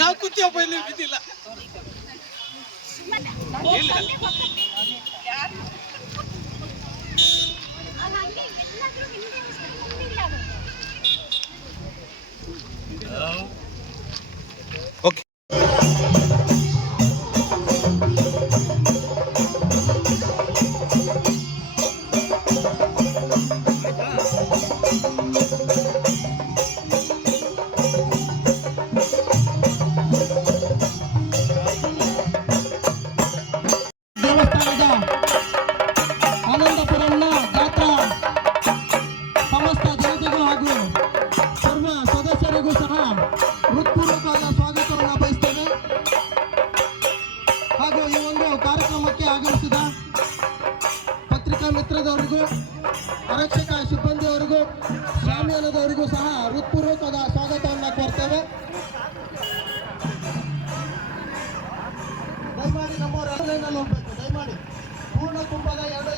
ನಾವು ಕೂತಿಯಪ್ಪ ಇಲ್ಲಿ ಬಿದ್ದಿಲ್ಲ. ಓಕೆ ದೇವಸ್ಥಾನದ ಆನಂದಪುರನ್ನ ಜಾತ್ರಾ ಸಮಸ್ತ ಜನತೆಗೂ ಹಾಗೂ ಸರ್ವ ಸದಸ್ಯರಿಗೂ ಸಹ ಹೃತ್ಪೂರ್ವಕವಾದ ಸ್ವಾಗತವನ್ನು ಬಯಸ್ತೇವೆ. ಹಾಗೂ ಈ ಒಂದು ಕಾರ್ಯಕ್ರಮಕ್ಕೆ ಆಗಮಿಸಿದ ಪತ್ರಿಕಾ ಮಿತ್ರದವರಿಗೂ, ಆರಕ್ಷಕ ಸಿಬ್ಬಂದಿಯವರಿಗೂ, ಶಾಮಿಯಾನದವರಿಗೂ ಸಹ ಹೃತ್ಪೂರ್ವಕವಾದ ಸ್ವಾಗತವನ್ನು ಕೋರ್ತೇವೆ. ದಯಮಾಡಿ ನಮ್ಮವರು ಲೈನಲ್ಲಿ ಹೋಗ್ಬೇಕು. ದಯಮಾಡಿ ಪೂರ್ಣ ಕುಂಭದ 2